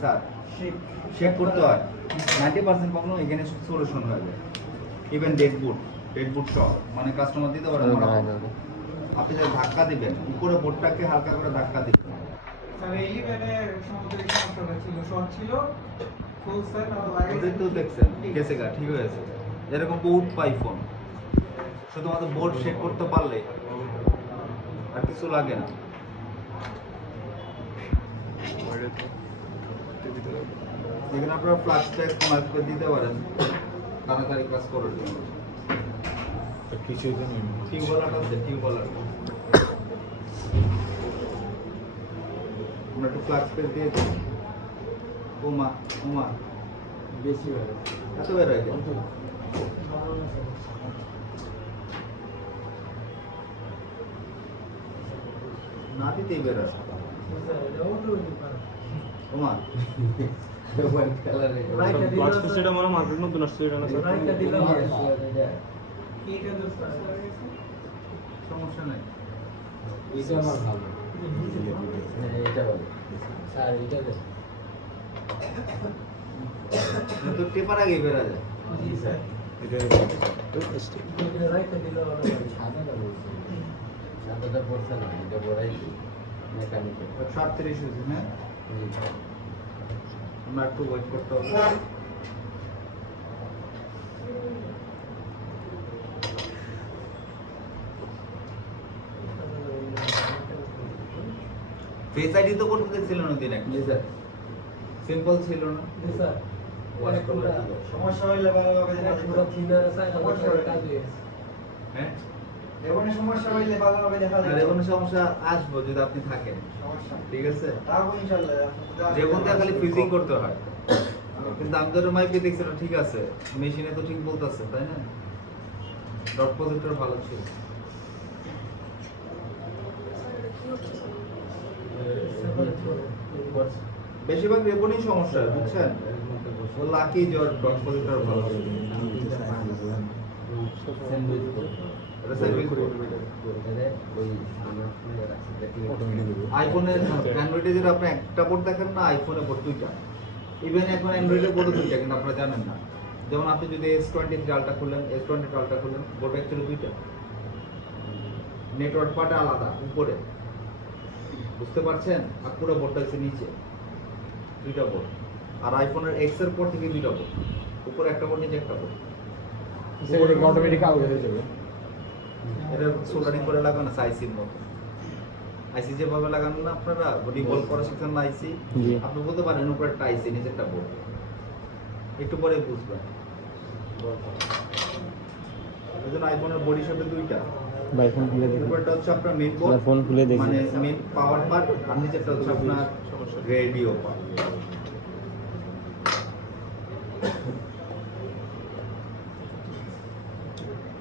Sir check করতে হয় 90% problem এখানে সলিউশন হয়ে যায়। ইভেন ডেড বুট সহ মানে কাস্টমার দিতে পারেন আপনি যদি ধাক্কা দিবেন উপরে বোর্ডটাকে হালকা করে ধাক্কা দিবেন। স্যার এই মানে সামগ্রিক সমস্যা ছিল শর্ট ছিল ফুল সেট আর লাগাই তো দেখছেন কেসে গা ঠিক হয়েছে। এরকম বহুত পাই ফোন শুধুমাত্র বোর্ড চেক করতে পারলে আর কিছু লাগে না। এখানে আপনারা ফ্লাক্স ট্যাগ মার্ক করে দিতে পারেন তাড়াতাড়ি কাজ করার জন্য। টিউবওয়েলাটা আছে টিউবওয়েলাটা আমরা একটু ফ্লাক্স পেজ দিয়ে দিই। ওমা বেশি হয় এত বের হয়ে যায় না দিতেই বের হয় ওমা হোয়াইট কালারে লাস্ট সেটা আমার মার্কেট নতুন আসছে এটা না স্যার রাইটটা দিলাম এইটা তো সমস্যা নাই। এটা আমার ভালো হ্যাঁ এটা ভালো স্যার এটা দেন তো টেপার আগে বের যায়। জি স্যার এটা রাইটটা দিলাম সাদাটা বলছি সাদাটা পড়ছে না এটা বড়াই মেকানিক্যাল 37 হয়েছে হ্যাঁ আমরা একটু ওয়েট করতে হবে। ফেস আইডি তো করতে দেখছিল না দিন একটা জি স্যার সিম্পল ছিল না। জি স্যার ওয়াশ করলে সমস্যা হইলে ভালোভাবে দেখা পুরো থিনার আছে আমার কাজ হয়ে গেছে হ্যাঁ এখানে সমস্যা হইলে ভালোভাবে দেখা আর যাবে কোনো সমস্যা আসবো যদি আপনি থাকেন সমস্যা ঠিক আছে। তাও ইনশাআল্লাহ যে বলতে খালি ফিজিং করতে হয় কিন্তু আমি তো মাইপে দেখছিলাম ঠিক আছে মেশিনে তো ঠিক বলতেছে তাই না। ডট পজিটর ভালো ছিল। বেশিরভাগ রেবনই সমস্যা হয় বুঝছেন। ও লাকি জট ডট পজিটর ভালো ছিল। এটা সার্ভিস আইফোনের অ্যান্ড্রয়েডে যেটা আপনি একটা বোর্ড দেখেন না আইফোনে বোর্ড দুইটা। ইভেন এখন অ্যান্ড্রয়েডে বোর্ড দুইটা কিন্তু আপনারা জানেন না। যেমন আপনি যদি S23 আলট্রা খুলেন S20 আলট্রা খুলেন বোর্ড অ্যাকচুয়ালি দুইটা। নেটওয়ার্ক পার্টে আলাদা উপরে বুঝতে পারছেন আর পুরো বোর্ডটা হচ্ছে নিচে দুইটা বোর্ড। আর আইফোনের এক্স এর পর থেকে দুইটা বোর্ড উপরে একটা বোর্ড নিচে একটা বোর্ড। অটোমেটিক আউট হয়ে যাবে এটা সোল্ডারিং করে লাগানো আইসির মতো। আইসি যেভাবে লাগানো না আপনারা রিভলভ করা শিখছেন না আইসি আপনি বলতে পারেন উপরে একটা আইসি নিচে একটা বোর্ড একটু পরে বুঝবেন। এই জন্য আইফোনের বডি শেপে দুইটা ভাই ফোন খুলে দেখুন উপরটা হচ্ছে আপনার মেইন বোর্ড ফোন খুলে দেখুন মানে মেইন পাওয়ার পার্ট আর নিচেরটা হচ্ছে আপনার রেডিও পার্ট।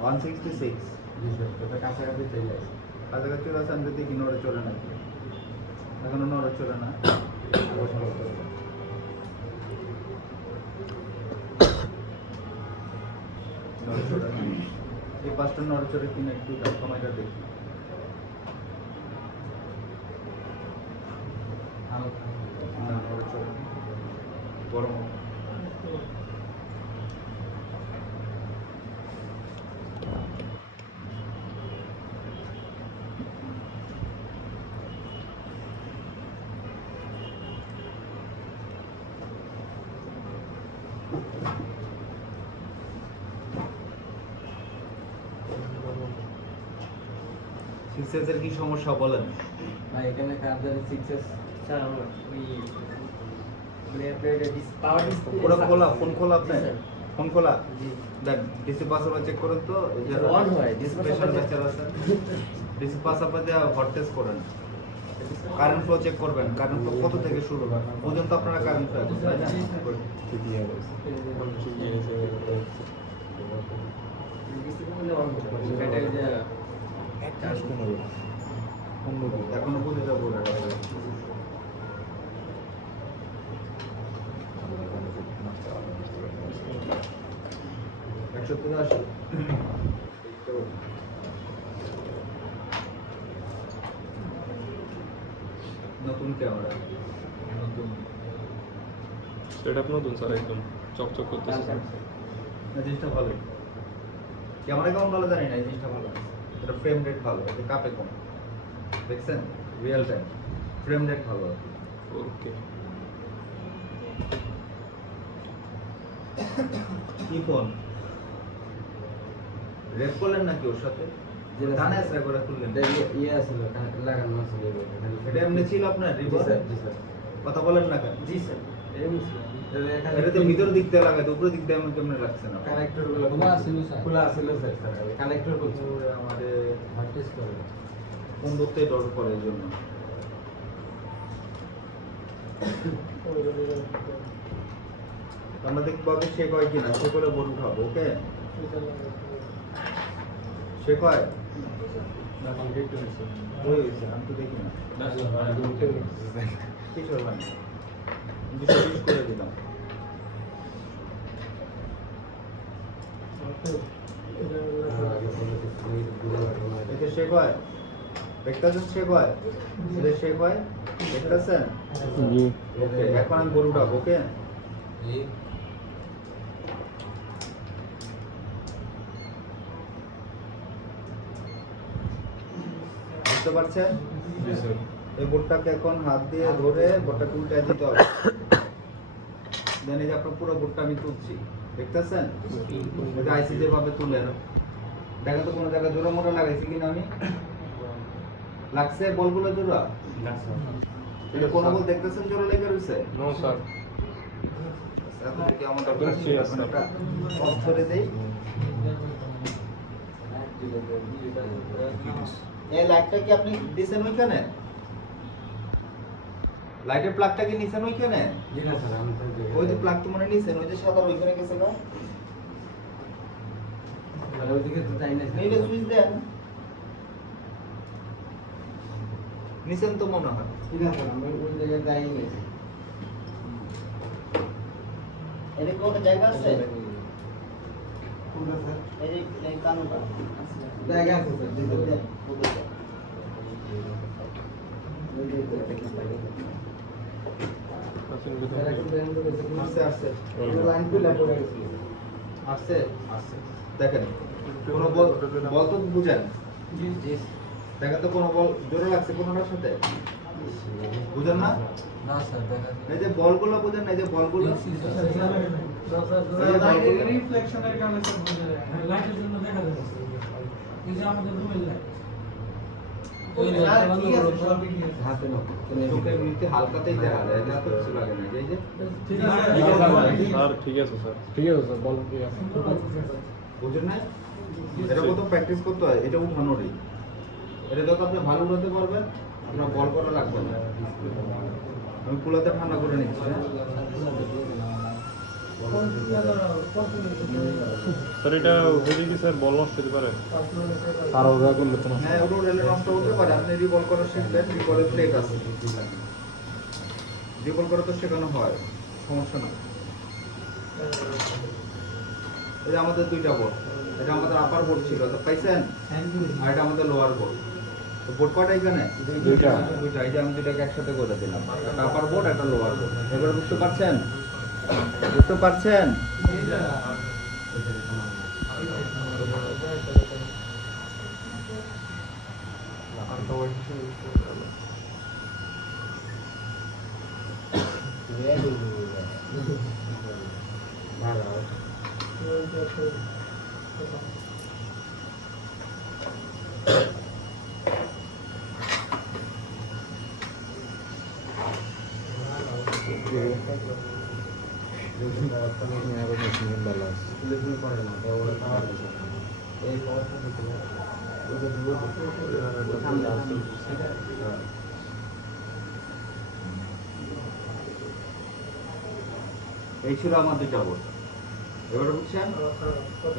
$166 জি স্যার এটা কাছাকাছি চলে আসে কাছাকাছি আছে আমি দেখি নড়ে চলে না এখনো নড়ে চলে না। নড়েচড়ে না। এই পাঁচটা নড়েচড়ে কিনে একটু সময়টা দেখি। না নড়েচড়ে না। গরম সিক্সেসের কি সমস্যা বলেন। ভাই এখানে কার্ডের 6s স্যার ওই মানে আপনার পাওয়ার ডিসপ্লে পুরো খোলা ফোন খোলা আপনি স্যার। ফোন খোলা জি দেখ ডিসি পাসওয়ার্ড চেক করেন তো এই যে অন হয়, ডিসি স্পেশাল পাসওয়ার্ড ফিচার আছে ডিসি পাসওয়ার্ড দিয়ে হট টেস্ট করেন কারেন্ট ফ্লো চেক করবেন কারেন্ট ফ্লো কত থেকে শুরু হয় পর্যন্ত আপনারা কারেন্ট ফ্লো তাই না এটা যে এখনো বুঝে যাবো একশো থেকে আসি নতুন ক্যামেরা নতুন সেটা নতুন স্যার একদম চকচক করতেছে স্যার। না, জিনিসটা ভালো। ক্যামেরা কেমন ভালো জানি না, এই জিনিসটা ভালো। এটা ফ্রেম রেট ভালো, এটা কাপে কম। দেখছেন? Real time. ফ্রেম রেট ভালো আর কি। ওকে। কি ফোন? রেপ করলেন নাকি ওর সাথে? কানে আসরা করে খুললেন। ইয়ে আছিল লাগানো আছিল এটা এমনি ছিল আপনার জি রিবন? স্যার জি স্যার কথা বলেন না কেন? জি স্যার এটা তো ভিতর দিক দিয়ে লাগাতে, উপরে দিক দিয়ে এমন কেমনে লাগছে না? কানেক্টর গুলো খোলা আছিল স্যার খোলা আছিল স্যার কানেক্টর বলছি আমাদের হার্ড টেস্ট করে ফোন ধরতে ডর করে এই জন্য। আমরা দেখবো আগে সে কয় কিনা, সে করে বোর্ড উঠাবো, ওকে? সে কয়? ওই হয়েছে, আমি তো দেখি না। কিছু হলো না। দুটো পিস করে দিলাম। এটা সে কয়? দেখতেছেন সে কয়? এটা সে কয়? দেখতেছেন? জি। ওকে, এখন আমি বোর্ড উঠাবো, ওকে? জি বুঝতে পারছেন? এই বোর্ডটাকে এখন হাত দিয়ে ধরে বোর্ডটাকে উল্টে দিতে হবে। দেন এই যে আপনার পুরো বোর্ডটা আমি তুলছি, দেখতেছেন? এটা আইসি যেভাবে তুলেন, দেখেন তো কোনো জায়গায় জোড়া মোড়া লাগাইছি কিনা আমি? লাগছে বলগুলো জোড়া? এটা কোনো বল দেখতেছেন জোড়া লেগে রয়েছে? No sir. এখন কি আমার দরকার বুঝছি, ছিল? আচ্ছা। একটা অফ করে দেই। এই লাইটটা কি আপনি দিছেন ওইখানে? লাইটের প্লাগটা কি নিছেন ওইখানে? জি না স্যার আমি তো ওই যে প্লাগ তো মনে নিছেন, ওই যে সাদা ওইখানে গেছে না? ওইদিকে তো তাই না নিলে সুইচ দেন। নিছেন তো মনে হয়। ঠিক আছে আমি ওই জায়গায় যাই নাই এর কোনো জায়গা আছে? কোনটা স্যার এই যে এই কানুটা জায়গা আছে স্যার জি স্যার আসছে আসছে লাইন খুলে পড়ে গেছে আসছে আসছে। দেখেন কোনো বল বল তো বুঝেন? জি জি দেখেন তো কোনো বল জোরে লাগছে কোনোটার সাথে? বুঝেন না? না স্যার দেখা এই যে বলগুলো বুঝেন না, এই যে বলগুলো লাইটের রিফ্লেকশনের কারণে স্যার বোঝা যায় না। লাইটের জন্য দেখা যাচ্ছে এই যে আমাদের রুমের লাইট স্যার, ঠিক আছে, সবই ঠিক আছে। হাতে না চোখের নিচে হালকাতেই দেখা যায়, এটা তো কিছু লাগে না। এই যে ঠিক স্যার ঠিক আছে স্যার। ঠিক আছে স্যার, বল ঠিক আছে। বুঝেন না? এটা কত প্র্যাকটিস করতে হয়, এটা উঠানোরই। এটা যত আপনি ভালো উঠাতে পারবেন, আপনার বল করা লাগবে না। আমি কুলাতে ঠান্ডা করে নিচ্ছি, হ্যাঁ? স্যার এটা যদি কি স্যার বল নষ্ট হতে পারে? আর ওরা করলে তো হ্যাঁ, ওটা রেলে নষ্ট হতে পারে। আপনি রিবল করা শিখবেন, রিবলের প্লেট আছে। রিবল করা তো শেখানো হয়, সমস্যা না। এই যে আমাদের দুইটা বোর্ড, এটা আমাদের আপার বোর্ড ছিল, তো পাইছেন? আর এটা আমাদের লোয়ার বোর্ড। তো বোর্ড কয়টা এখানে? দুইটা। দুইটা। এই যে আমি দুইটাকে একসাথে করে দিলাম, একটা আপার বোর্ড, একটা লোয়ার বোর্ড। এবারে বুঝতে পারছেন? বুঝতে পারছেন? এই ছিল আমার দুইটা বোর্ড। এবার বুঝছেন?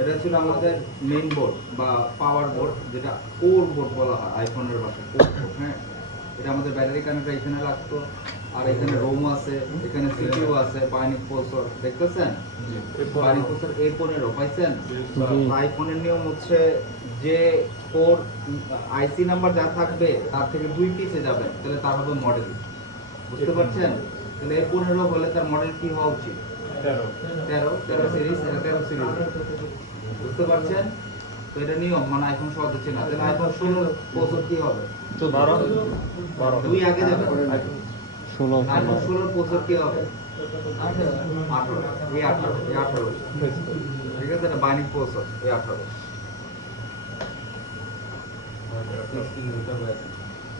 এটা ছিল আমাদের মেইন বোর্ড বা পাওয়ার বোর্ড, যেটা কোর বোর্ড বলা হয় আইফোনের ভাষায়, কোর বোর্ড। হ্যাঁ, এটা আমাদের ব্যাটারি কানেক্টর এখানে লাগতো, আর এখানে রোম আছে, এখানে সিপিইউ আছে, বাইনিক প্রসেসর। দেখতেছেন? বাইনিক প্রসেসর A15 পাইছেন? আইফোনের নিয়ম হচ্ছে যে কোর আইসি নাম্বার যা থাকবে তার থেকে 2 পিসে যাবে, তাহলে তার হবে মডেল। বুঝতে পারছেন? তাহলে এই 15 হলে তার মডেল কি হওয়া উচিত? 13 সিরিজ, এটা 13 সিরিজ। বুঝতে পারছেন? তো এটা নিয়ম, মানে আইফোন সহজ হচ্ছে না। তাহলে আইফোন 16 প্রসেসর কি হবে? 12 দুই আগে যাবে। 16 আইফোন 16 প্রসেসর কি হবে? 18। এই 18 ঠিক আছে, এটা বাইনিং প্রসেসর, এই 18।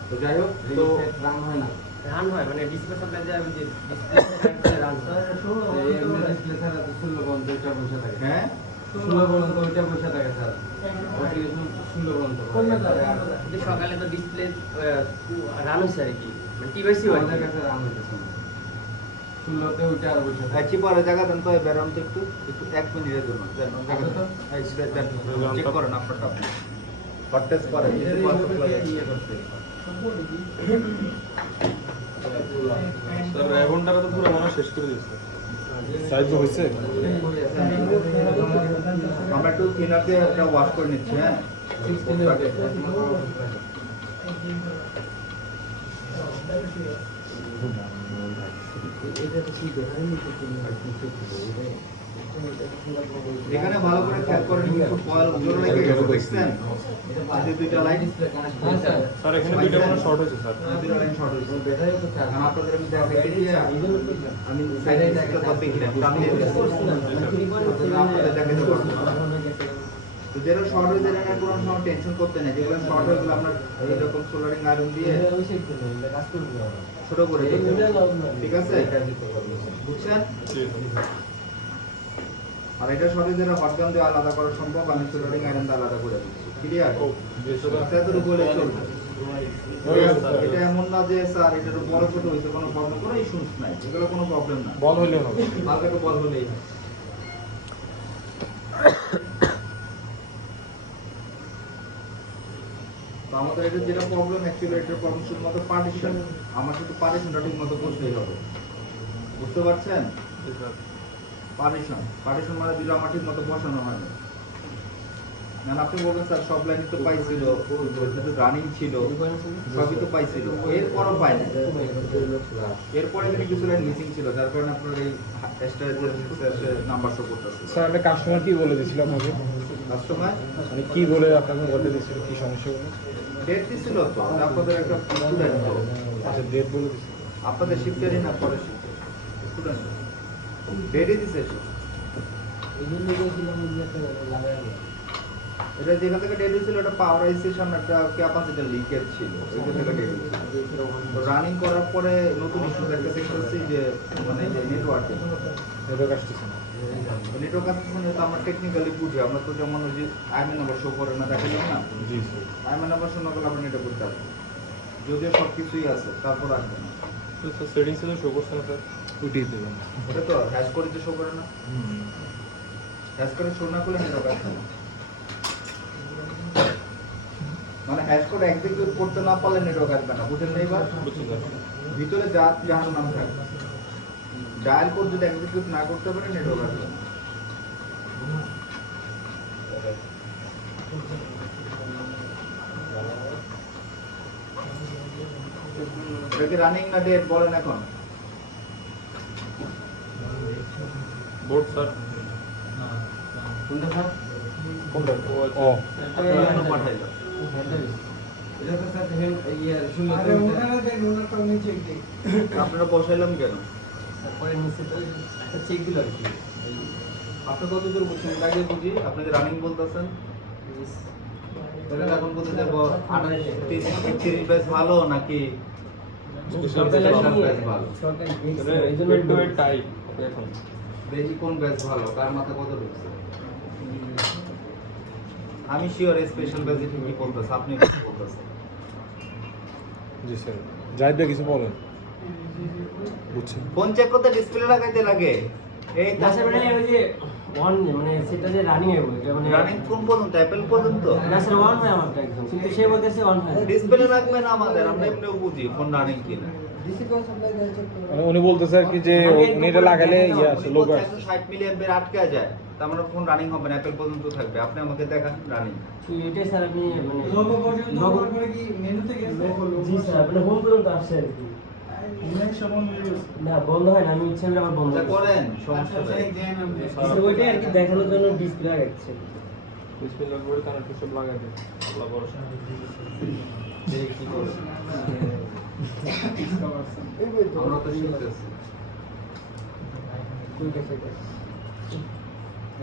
তো যাই হোক, তো রান হয় না, রান হয় মানে ডিসপ্লে সাপ্লাই দেওয়া যে ডিসপ্লে রান হয় এই ডিসপ্লে ছাড়া তো 16 পর্যন্ত এটা বসে থাকে। হ্যাঁ 16 পর্যন্ত ওইটা বসে থাকে স্যার, 16 পর্যন্ত সকালে তো ডিসপ্লে রান হচ্ছে আর কি, মানে টিভাইসি হয় আমাদের কাছে রান হচ্ছে 16তে ওইটা আর বসে থাকে। আচ্ছা, পরে জায়গা দেন তো, বেরাম তো একটু 1 মিনিটের জন্য দেন জায়গা তো চেক করেন আপনারটা, কন্টেস্ট করেন ইয়ে করতে। স্যার রেবনটারা তো পুরো মনে হয় শেষ করে দিয়েছে। সাইজ হয়েছে? আমরা একটু থিনার দিয়ে একটা ওয়াশ করে নিচ্ছি। হ্যাঁ এখানে ভালো করে খেয়াল করেন, কিন্তু কয়েল জোরে লেগে গেছে, দেখছেন? এই দুইটা লাইন, স্যার এখানে দুইটা মনে শর্ট হয়েছে স্যার। দুইটা লাইন শর্ট হয়েছে। কারণ আপনাদের আমি দেখাই দিয়ে আমি সাইডে একটা টপ দেখি না, আমি দিয়ে দিচ্ছি। আপনাদের দেখাতে পারবো না। তো যেটা শর্ট হয়ে যায় না, কোনো সময় টেনশন করতে নেই। যেগুলো শর্ট হয়ে গেলে আপনার এরকম সোল্ডারিং আয়রন দিয়ে ছোট করে দিতে হবে। ঠিক আছে, বুঝছেন? আর এটা শর্টে যেটা হটগান দিয়ে আলাদা করা সম্ভব, আমি সোল্ডারিং আয়রন দিয়ে আলাদা করে দিচ্ছি। ক্লিয়ার? এতটুকু বলে চলবে। এটা এমন না যে স্যার এটার বড় ছোট হয়েছে, কোনো প্রবলেম, কোনো ইস্যুস নাই, এগুলো কোনো প্রবলেম না। বল হইলেও হবে। হালকা একটু বল হলেই হয়। তো আমাদের এটা যেটা প্রবলেম, অ্যাকচুয়ালি এটার প্রবলেম শুধুমাত্র পার্টিশন। আমার শুধু পার্টিশনটা ঠিক মতো বসলেই হবে। বুঝতে পারছেন? পার্টিশন মানে দিলে আমার ঠিক মতো বসানো হয় না। না আপনি বলবেন স্যার সব লাইনই তো পাইছিল, যেহেতু রানিং ছিল সবই তো পাইছিল, এরপরও পাই না। এরপরে এখানে কিছু লাইন মিসিং ছিল, যার কারণে আপনার এই এক্সট্রা নাম্বার শো করতেছে। স্যার একটা কাস্টমার কি বলে দিয়েছিল আপনাকে? কাস্টমার মানে কি বলে আপনাকে বলে দিয়েছিল, কি সমস্যা বলে? ডেট দিছিল তো, আপনাদের একটা স্টুডেন্ট তো, আচ্ছা ডেট বলে দিয়েছিল। আপনাদের শিফটেরই না, পরে শিফটে স্টুডেন্ট ডেটই দিছে। এটা যেখান থেকে ডেট হয়েছিল, এটা পাওয়ার আইসির সামনে একটা ক্যাপাসিটার লিকেজ ছিল, ওইখান থেকে ডেট হয়েছিল। তো রানিং করার পরে নতুন ইস্যু একটা চেক করছি যে মানে যে নেটওয়ার্কিং নেটওয়ার্ক আসতেছে না। নেটওয়ার্ক আসতেছে না, তো আমরা টেকনিক্যালি বুঝি। আমরা তো যেমন ওই যে আইএমএ নাম্বার শো করে না, দেখালাম না, জি স্যার। আইএমএ নাম্বার শো না করলে আমরা নেটে করতে আসবো, যদিও সব কিছুই আছে, তারপর আসবে না। তো স্যার সেটিংসে তো শো করছে না স্যার। উঠিয়ে দেবেন। এটা তো হ্যাশ করে যে শো করে না, হ্যাশ করে শো না করলে নেটওয়ার্ক আসবে না। মানে হ্যাশ কোড এক্সিকিউট করতে না পারলে নেটওয়ার্ক আসবে না, বুঝেন না? এবার বুঝছি স্যার। ভিতরে যার নাম থাকবে, ডায়াল কোড যদি এক্সিকিউট না করতে পারে নেটওয়ার্ক আসবে না। এটা কি রানিং না ডেট বলেন এখন? Board sir. কোনটা স্যার? কোনটা? ও আপনারা এখন পাঠাইলো। এটা তো স্যার দেখেন ইয়ার শুনলে আরে ওখানে দেন, ওনারটা নিচে দিই। আপনারা বসাইলাম কেন? পরে নিচে তো চেক দিল আর কি। আপনি কত দূর বুঝছেন? এটা আগে বুঝি। আপনি যে রানিং বলতেছেন, তাহলে এখন বলতে যাবো 28-30 ব্যাচ ভালো নাকি সরকারি ব্যাচ ভালো? সরকারি এই জন্য একটু টাইট এখন। দেখি কোন ব্যাচ ভালো, কার মাথা কত ঢুকছে। আমি শিওর স্পেশাল ব্যাচ কি বলতেছে, আপনি কি বলতেছেন? জি স্যার। জাহিদ কিছু বলেন। বুঝছেন। ফোন চেক করতে ডিসপ্লে লাগাইতে লাগে। এই না স্যার মানে ওই যে ওয়ান মানে সেটা যে রানিং এর এটা মানে রানিং কোন পর্যন্ত? অ্যাপেল পর্যন্ত? না স্যার ওয়ান হয় আমারটা একদম, কিন্তু সে বলতেছে ওয়ান হয়। ডিসপ্লে লাগবে না আমাদের, আমরা এমনিও বুঝি ফোন রানিং কিনা। মানে উনি বলতেছে আর কি যে উনি এটা লাগালে ইয়ে আসে, লোগো আসে। 60 মিলি অ্যাম্পিয়ার আটকে যায়, তার মানে ফোন রানিং হবে না, অ্যাপেল পর্যন্ত থাকবে। আপনি আমাকে দেখান রানিং। তো এটাই স্যার আপনি মানে লোগো পর্যন্ত হওয়ার পরে কি মেনুতে গেছে? জি স্যার মানে হোম পর্যন্ত আসছে আর কি। না বন্ধ হয় না, আমি ইচ্ছা করে আমার বন্ধ যা করেন সমস্যা নেই। ওইটাই আর কি দেখানোর জন্য ডিসপ্লে রাখছে। বিসমিল্লাহ বলে কানেক্টর সব লাগাই দিই আল্লাহ ভরসা দেখি কি করে। আমরা তো শিখতেছি।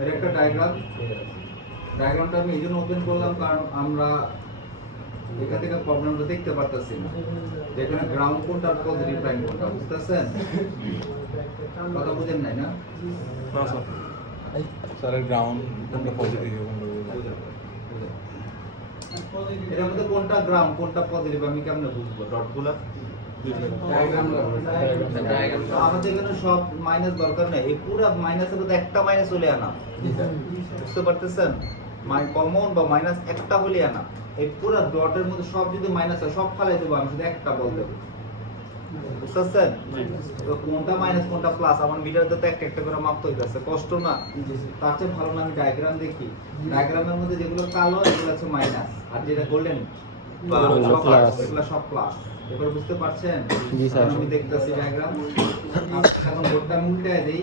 এর একটা ডায়াগ্রামটা আমি এই জন্য ওপেন করলাম কারণ আমরা এখান থেকে প্রবলেমটা দেখতে পারতেছি না যে এখানে গ্রাউন্ড কোনটা আর পজিটিভ প্রাইম কোনটা, বুঝতেছেন? কথা বুঝেন নাই না? না স্যার স্যারের গ্রাউন্ড কোনটা পজিটিভ কোনটা বুঝেন। এর মধ্যে কোনটা গ্রাউন্ড কোনটা পজিটিভ আমি কেমনে বুঝবো ডটগুলো? আমাদের এখানে সব মাইনাস দরকার নেই, এই পুরো মাইনাসের মধ্যে একটা মাইনাস হলে আনা, বুঝতে পারতেছেন? কমন বা মাইনাস একটা হলে আনা, এই পুরো ডটের মধ্যে সব যদি মাইনাস হয় সব ফালাই দেবো, আমি শুধু একটা বল দেবো, বুঝতেছেন? তো কোনটা মাইনাস কোনটা প্লাস আমার মিটারতে তো একটা একটা করে মাপতে হইতেছে, কষ্ট না? তার চেয়ে ভালো না আমি ডায়াগ্রাম দেখি, ডায়াগ্রামের মধ্যে যেগুলো কালো এগুলো হচ্ছে মাইনাস, আর যেটা গোল্ডেন বা এগুলো সব প্লাস। এবার বুঝতে পারছেন? আমি দেখতেছি ডায়াগ্রাম, এখন বোর্ডটা আমি উল্টায় দেই।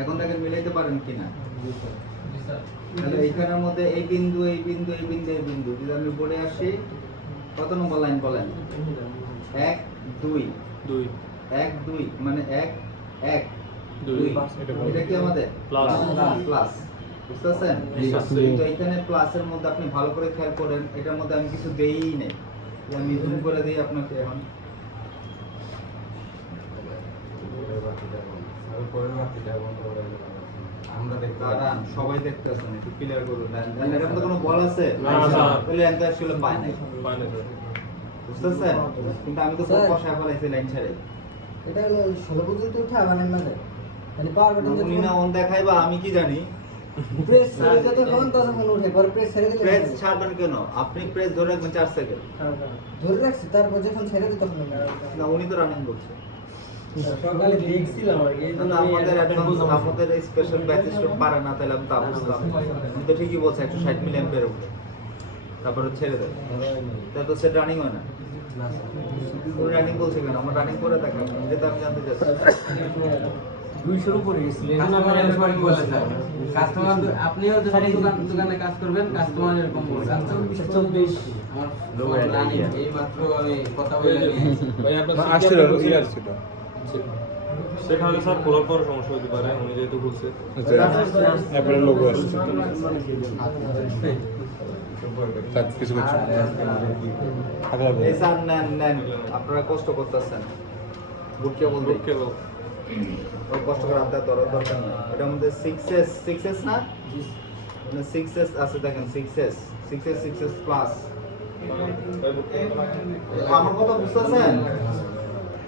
এখন তাকে মিলাইতে পারেন কিনা? তাহলে এইখানের মধ্যে এই বিন্দু এই বিন্দু এই বিন্দু এই বিন্দু যদি আমি বোর্ডে আসি, কত নম্বর লাইন বলেন? 1 2 2 1 2 মানে 1 1 2 2 এটা কি আমাদের প্লাস প্লাস, বুঝতেছেন? তো এখানে প্লাসের মধ্যে আপনি ভালো করে খেয়াল করেন, এটার মধ্যে আমি কিছু দেইই নাই, আমি জুম করে দিই আপনাকে। এখন দাঁড়ান, সবাই দেখতেছেন, একটু ক্লিয়ার করুন। এর মধ্যে কোনো বল আছে? না, স্যার। তাহলে অ্যান্সার ছিল পায় নাই, পাইনি স্যার বুঝতেছেন? কিন্তু আমি তো খুব কষায় ফেলাইছি লাইন ছেড়ে। এটা হলো 16 পর্যন্ত উঠা বানান না যায় মানে পাওয়ার বাটন উনি না অন দেখাইবা আমি কি জানি। প্রেস ছেড়ে দিতে তখন তখন উঠে পরে প্রেস ছেড়ে দিলে প্রেস ছাড়বেন কেন? আপনি প্রেস ধরে রাখবেন 4 সেকেন্ড। ধরে রাখছি, তারপর যখন ছেড়ে দিতে তখন না উনি তো রানিং করছে। সকালে দেখছিলাম আর কি, এই জন্য না, আমি আমাদের একটা অ্যাডভান্স বুঝলাম। আমাদের স্পেশাল ব্যাচ স্টপ পারে না, তাহলে আমি তা বুঝলাম। আমি তো ঠিকই বলছে 160 মিলি অ্যাম্পিয়ার উঠে, তারপরে ছেড়ে দেয়, তারপর সেটা রানিং হয় না। উনি রানিং বলছে কেন? আমার রানিং করে দেখান, যেটা আমি জানতে চাচ্ছি। 200 উপরে গেছিল, এই জন্য আমার এরকম বলে স্যার। কাস্টমার আপনিও যদি দোকানে কাজ করবেন, কাস্টমার এরকম বলবে। 24 আমার লোক রানি এই মাত্র আমি কথা বলে ভাই আপনার আসছিল ইয়ার ছিল সেখানে স্যার খোলার পর সমস্যা হতে পারে, উনি যেহেতু বলছে অ্যাপেলের লোগো আসছে তার কিছু কিছু এই স্যার নেন নেন, আপনারা কষ্ট করতেছেন, বুটকে বলতে কেবল ওই কষ্ট করে আপনার দরকার নেই। এটার মধ্যে 6s না, 6s আছে, দেখেন 6s প্লাস। আমার কথা বুঝতেছেন?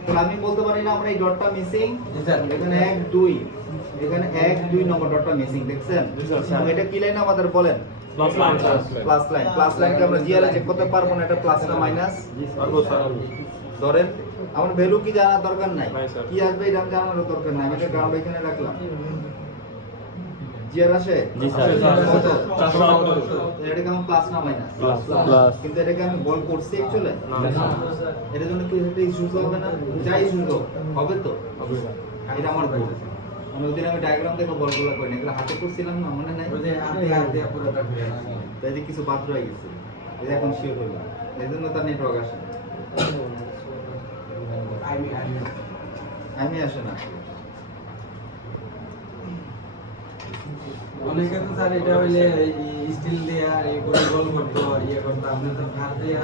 তাহলে আমি বলতে পারি না আমরা এই ডটটা মিসিং, এখানে 1 2 এখানে 1 2 নম্বর ডটটা মিসিং, দেখছেন? এটা কি লাইন আমাদের বলেন? প্লাস লাইন প্লাস লাইনকে আমরা জিআরএ চেক করতে পারবো না, এটা প্লাস না মাইনাস? পারবো স্যার ধরেন আমার ভ্যালু কি জানার দরকার নাই, নাই, স্যার। কি আসবে এটা আমি জানার দরকার নাই, আমি এটা গ্রাউন্ড এখানে রাখলাম। জিআর আসে? জি স্যার কত? 478 এটা কেমন প্লাস না মাইনাস? প্লাস কিন্তু এটাকে আমি বল করছি অ্যাকচুয়ালি, না স্যার এটার জন্য কি একটা ইস্যুস হবে না? যাই ইস্যুস হবে তো, হবে না এটা আমার ভুল। আমি ওদিন আমি ডায়াগ্রাম দেখে বলগুলো করি না, এগুলো হাতে করছিলাম না, মনে নাই? তাই যে কিছু বাদ রয়ে গেছে, এটা এখন শিওর হইল, এই জন্য তার নেটওয়ার্ক আসে না, আমি আসে না। অনেকে তো স্যার এটা হইলে স্টিল দিয়ে আর এগুলো গোল করতো আর ইয়ে করতো, আপনি তো হাত দিয়ে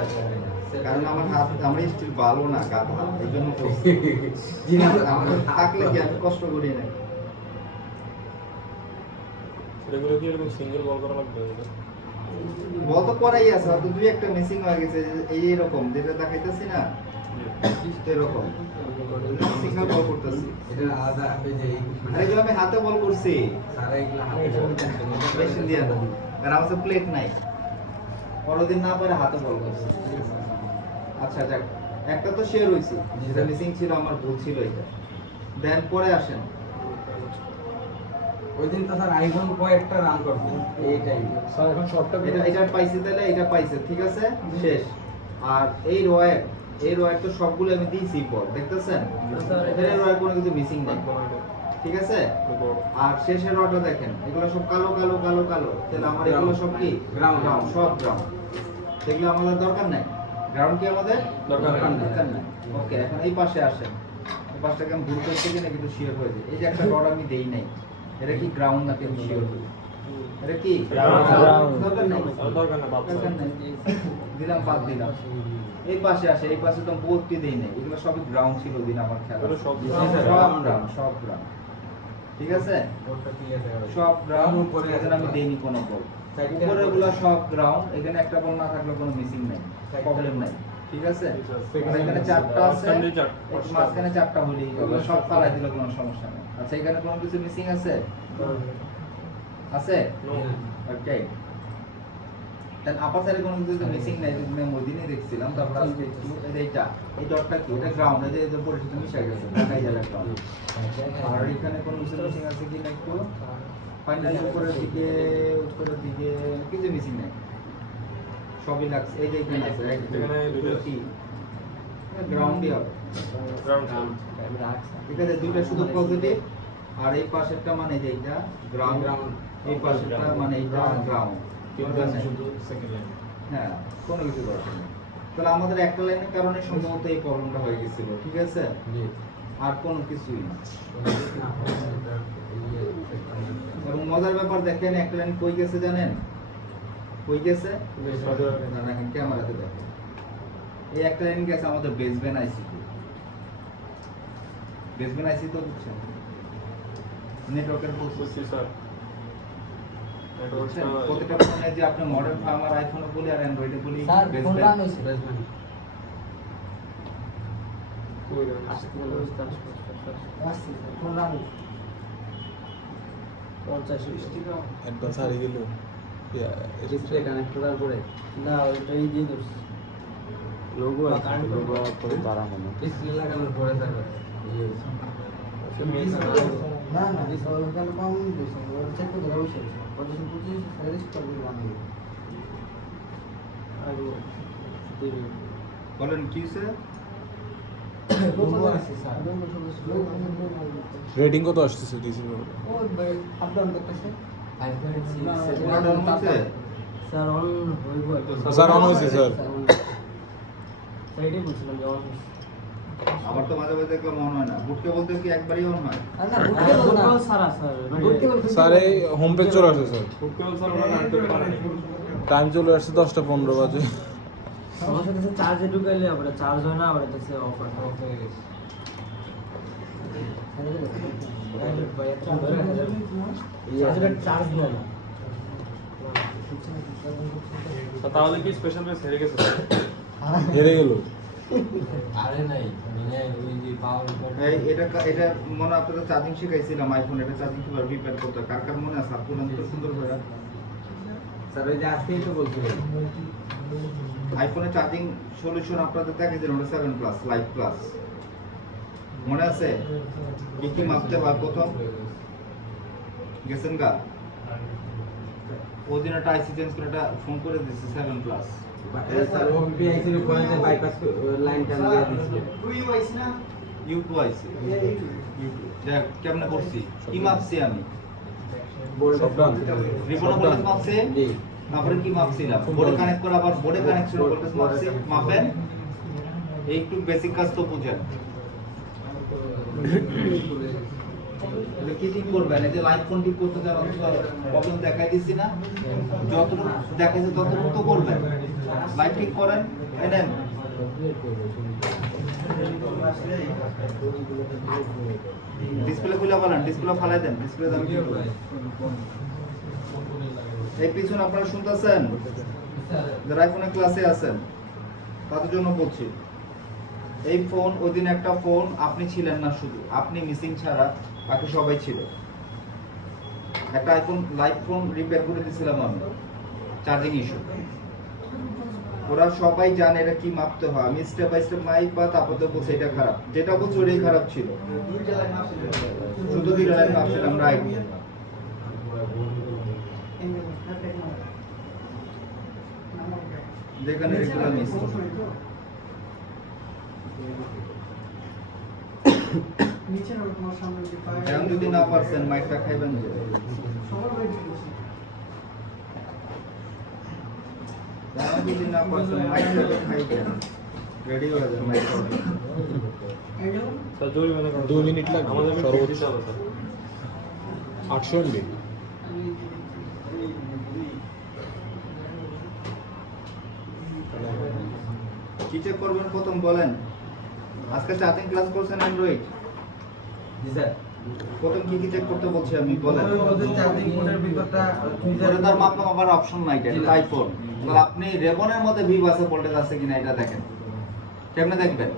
কারণ আমার হাত, আমার স্টিল ভালো না, গাধা, এই জন্য করছি। আমার থাকলে কি আমি কষ্ট করি না। এগুলো কি এরকম সিঙ্গেল বল করা লাগবে? বল তো করাই আছে, হয়তো দুই একটা মিসিং হয়ে গেছে, এই এরকম যেটা দেখাইতেছি না, তো এরকম সিগন্যাল বল করতেছি। এটা আলাদা ওই যে আর এগুলো আমি হাতে বল করছি, সারা এগুলো হাতে মেশিন দিয়ে না, আর আমার কাছে প্লেট নাই, পরদিন না পারে হাতে বল করছি। আচ্ছা যাক, একটা তো শেয়ার হয়েছে, যেটা মিসিং ছিল আমার ভুল ছিল এটা। দেন পরে আসেন ওই দিন তো স্যার আইফোন কয়েকটা রান করছে এই টাইমে। স্যার এখন শর্টটা এটা পাইছে তাহলে এটা পাইছে, ঠিক আছে, শেষ। আর এই রয়ের তো সবগুলো আমি দিয়েছি পর, দেখতেছেন এখানে রয়ের কোনো কিছু মিসিং নাই, ঠিক আছে। আর শেষের রটা দেখেন, এগুলো সব কালো কালো কালো কালো, তাহলে আমার এগুলো সব কি Ground. সব গ্রাউন্ড। সেগুলো আমাদের দরকার নাই, গ্রাউন্ড কি আমাদের দরকার নাই। ওকে, এখন এই পাশে আসেন, এই পাশটাকে আমি ভুল করতে গিয়ে কিন্তু শিওর হয়ে যায়। এই যে একটা রড আমি দেই নাই, এটা কি গ্রাউন্ড নাকি আমি শিওর হই, এটা কি Ground. দরকার নাই, দরকার না, বাদ দাও। দরকার নাই, দিলাম, বাদ দিলাম। এই পাশে আসে, এই পাশে তো ভর্তি দেই নাই, এগুলো সবই গ্রাউন্ড ছিল দিন আমার খেলা, এগুলো সব সব গ্রাউন্ড, ঠিক আছে, ওটা ঠিক আছে ভাই। সব গ্রাউন্ড। উপরে এখানে আমি দেইনি কোনো বল, উপরে গুলো সব গ্রাউন্ড। এখানে একটা বল না থাকলে কোনো মিসিং নাই, প্রবলেম নাই, ঠিক আছে। আর এখানে চারটা আছে, মাঝখানে চারটা। এই মাঝখানে চারটা হলেই হবে, সব পালাই দিলে কোনো সমস্যা নেই। আচ্ছা, এখানে কোনো কিছু মিসিং আছে? আছে, ওকে। তাহলে আপার সাইডে কোনো কিছু মিসিং নাই, তুমি আমি ওইদিনই দেখছিলাম। তারপর আজকে একটু এই যে এই ডটটা কি, এটা গ্রাউন্ড, এই যে এই যে পরিচিত মিশে গেছে, দেখাই যাবে গ্রাউন্ড। আর এখানে কোনো কিছু মিসিং আছে কি না একটু ফাইনালি উপরের দিকে কিছু মিসিং নাই, সবই লাগছে। এই যে এখানে আছে, এখানে দুটো আছে। গ্রাউন্ডই হবে, গ্রাউন্ড ঠিক আছে। দুইটা শুধু পজিটিভ, আর এই পাশেরটা মানে যে এইটা গ্রাউন্ড, এই পাশেরটা মানে এইটা গ্রাউন্ড। শুধু সেকেন্ড লাইন। হ্যাঁ, কোনো কিছু দরকার নেই। তাহলে আমাদের একটা লাইনের কারণে সম্ভবত এই প্রবলেমটা হয়ে গেছিল, ঠিক আছে, জি। আর কোনো কিছুই না। না, এবং মজার ব্যাপার দেখেন, একটা লাইন কই গেছে জানেন, কই গেছে, না এখন ক্যামেরাতে দেখেন, এই একটা লাইন গেছে আমাদের বেসমেন্ট আইসিতে। বেসমেন্ট আইসি তো বুঝছেন, নেটওয়ার্কের বুঝছি স্যার। বুঝছেন, প্রতিটা ফোনে যে আপনি মডেল আমার আইফোনে বলি আর অ্যান্ড্রয়েডে বলি স্যার ফোন বেসমেন্ট। রান হইছে বেসমেন্ট। আসছে ফোন রান হইছে 50 অ্যাডভান্স হারিয়ে গেল ডিসপ্লে কানেক্ট করার পরে না ওইটাই দিয়ে দিচ্ছি লোগো আছে, লোগো পরে তারা মনে। ডিসপ্লে লাগানোর পরে স্যার না না ওখানে কম দিয়েছে চেক করতে হবে সে 25 সার্ভিস করবে বানাই আর বলেন কি স্যার? লোগো আছে স্যার রেটিং কত আসতেছে ডিসির ওই ভাই আপডাউন করতেছে Down হচ্ছে? স্যার অন হইব স্যার অন হয়েছে স্যার সেইটাই বলছিলাম যে অন হইছে আমার তো মাঝে মাঝে দেখলে মনে হয় না, বুটকে বলতে কি একবারই অন হয়? না বুটকেবল স্যার স্যার এই হোম পেজ চলে আসছে স্যার, ফুটবল স্যার ওরা কানেক্ট করতে পারে না। টাইম চলে আসছে 10:15 বাজে। সমস্যা হচ্ছে চার্জে ঢুকাইলে আবার চার্জ হয় না, আবার এটাতে অফ হয় চার্জ হয় না স্যার, তাহলে কি স্পেশাল বেস হেরে গেছে স্যার? হেরে গেল। আরে নাই মানে ওই যে পাওয়ার এটা মনে হয় আপনাদের চার্জিং শিখাইছিলাম আইফোন, এটা চার্জিং কিভাবে রিপেয়ার করতে হয়, কার কার মনে আছে? আপনার তো সুন্দর করে স্যার ওই যে আজকেই তো বলছিলেন আইফোনে চার্জিং সলিউশন আপনাদের দেখেছেন, ওটা 7+ লাইভ প্লাস, মনে আছে কি কি মাপতে হয়? প্রথম গেছেন গা ওই দিন একটা আইসি চেঞ্জ করে একটা ফোন করে দিয়েছে 7+। স্যার ও পিআইসির উপরে যে বাইপাস লাইনটা দিয়ে দিয়েছিলেন ইউটু আইসি দেখ কেমনে করছি, কি মাপছি আমি, রিপোর্ট ভোল্টেজ মাপছি, জি তারপরে কি মাপছিলাম, বোর্ডে কানেক্ট করা, আবার বোর্ডে কানেকশন ভোল্টেজ মাপছি, মাপেন, এই একটু বেসিক কাজ তো বুঝেন। তাহলে কি ঠিক করবেন? এই যে লাইভ ফোন ঠিক করতে যাওয়ার প্রবলেম দেখাই দিচ্ছি না, যতটুকু দেখাইছে ততটুকু তো করবেন, লাইভ ঠিক করেন, এনেন ডিসপ্লে খুলে বলেন, ডিসপ্লে ফালাই দেন, ডিসপ্লে দাম কি করবেন? এই পিছনে আপনারা শুনতেছেন যারা আইফোনের ক্লাসে আছেন তাদের জন্য বলছি, এই ফোন ওই দিন একটা ফোন আপনি ছিলেন না, শুধু আপনি মিসিং ছাড়া বাকি সবাই ছিল। একটা আইফোন লাইভ ফোন রিপেয়ার করে দিয়েছিলাম আমি, চার্জিং ইস্যু। ওরা সবাই জানে এটা কি মাপতে হয়, আমি স্টেপ বাই স্টেপ মাইক বা তারপর তো বলছে এটা খারাপ, যেটা বলছে ওটাই খারাপ ছিল, শুধু দুইটা লাইন মাপছিলাম রাইট। যেখানে রেগুলার মিস নিচে না তোমার সামনে যে পায় এখন যদি না পারছেন মাইকটা খাইবেন যে সবার রেডি করছি এখন যদি না পারছেন মাইকটা খাইবেন রেডি হয়ে যাবে মাইকটা আইডিয়া স্যার জরিমানা করা 2 মিনিট লাগবে, আমাদের সর্বোচ্চ। দিতে হবে স্যার 800 MB কি চেক করবেন প্রথম বলেন আজকে স্টার্টিং ক্লাস করছেন অ্যান্ড্রয়েড জি স্যার প্রথম কি কি চেক করতে বলছি আমি বলেন ওদের চার্জিং পোর্টের ভিতরটা পরে তার মাপ আবার অপশন নাই এটা টাইপ ফোন তাহলে আপনি রেবনের মধ্যে ভিভ আছে ভোল্টেজ আছে কিনা এটা দেখেন কেমনে দেখবেন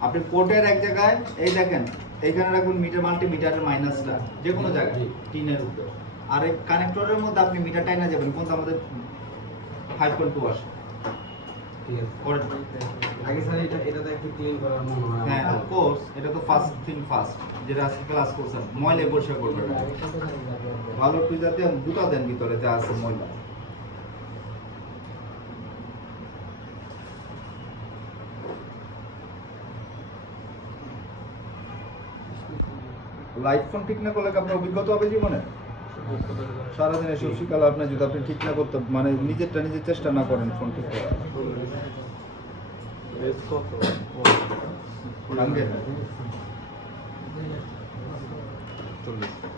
আপনি পোর্টের এক জায়গায় এই দেখেন এইখানে রাখবেন মিটার মাল্টিমিটারের মাইনাসটা যে কোনো জায়গায় টিনের উপরে আর এই কানেক্টরের মধ্যে আপনি মিটার টাইনা যাবেন কোনটা আমাদের 5.2 আসে ঠিক আছে পরে- আগে স্যার এটাতে একটু ক্লিন করার মনে হয় হ্যাঁ অফকোর্স এটা তো ফার্স্ট থিং ফার্স্ট যেটা আজকে ক্লাস করছেন ময়লা পরিষ্কার করবেন ভালো টুইজার দিয়ে গুতা দেন ভিতরে যা আছে ময়লা লাইট ফোন ঠিক না করলে কি আপনার অভিজ্ঞতা হবে জীবনে সারাদিন এসব শিখালে আপনি যদি আপনি ঠিক না করতে মানে নিজেরটা নিজের চেষ্টা না করেন ফোন ঠিক করার রেস কত রাঙ্গের 40